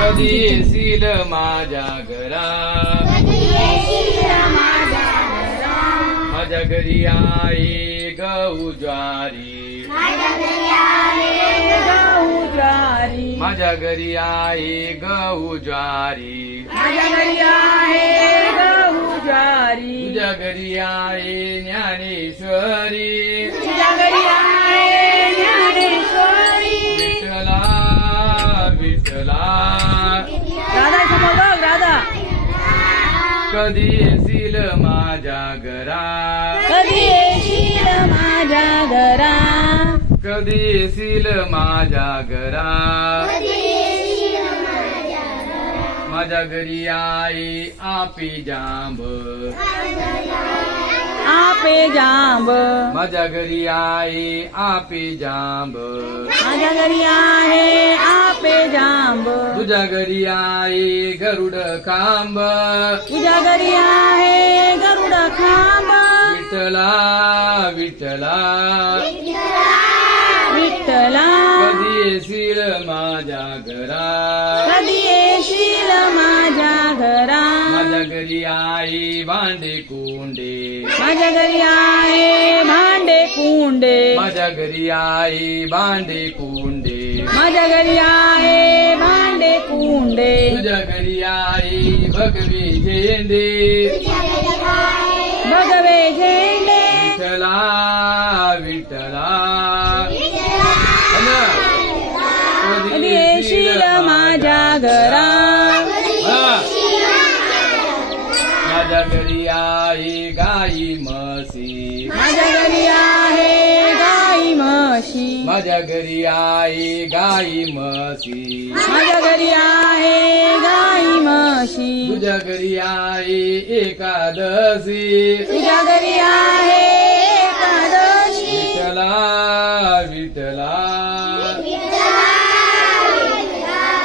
कधी येशील माझ्या घरा माझ्या घरी आहे गहू ज्वारी माझ्या घरी आहे गहू ज्वारी तुझ्या घरी आहे ज्ञानेश्वरी. राधा समोर बघ राधा. कधी येशील माझ्या घरा कधी येशील माझ्या घरा कधी येशील माझ्या घरा माझ्या घरी आई आपी जांब. आपे जांब. माझ्या घरी आई आपी जांब. माझ्या घरी आहे आपे जांब। तुझ्या घरी आई गरुड खांब तुझ्या घरी आहे गरुड खांब विठ्ठला विठ्ठला। विठ्ठला। कधी येशील माझ्या घरी आई भांडे कुंडे. माझ्या घरी आहे भांडे कुंडे. माझ्या घरी आई भांडे कुंडे. माझ्या घरी आहे भांडे कुंडे. तुझ्या घरी आई भगवी झेंडे. बघवे झेंडे. कधी येशील माझ्या माझ्या घरी आई गाई म्हशी. माझ्या घरी आहे गाई म्हशी. माझ्या घरी आई गाई म्हशी. माझ्या घरी आहे गाई म्हशी. तुझ्या घरी आई एकादशी. तुझ्या घरी आहे एकादशी. विठ्ठला विठ्ठला.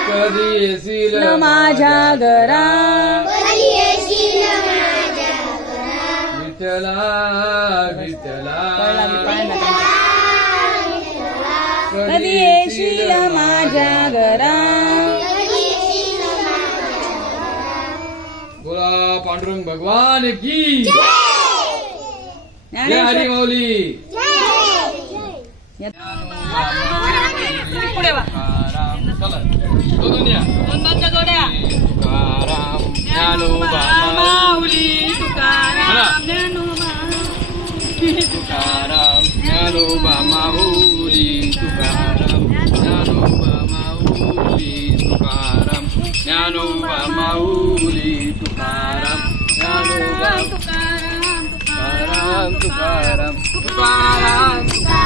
कधी येशील माझ्या घरा? विठ्ठला विठ्ठला. कधी येशील माझ्या घरा बोला पांडुरंग भगवान की जय! हरी माऊली. पुढे या. दोनच्या जोड्या. ज्ञानोबा माऊली. तुकाराम ज्ञानोबा माऊली तुकाराम ज्ञानोबा माऊली तुकाराम ज्ञानोबा माऊली तुकाराम ज्ञानोबा तुकाराम तुकाराम तुकाराम तुकाराम.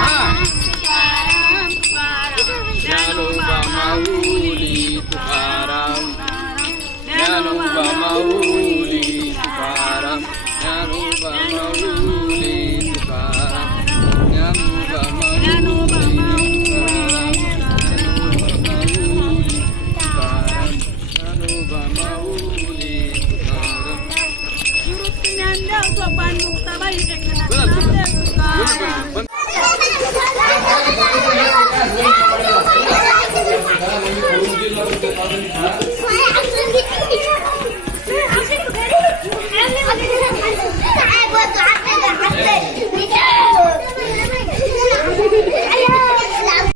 Sì.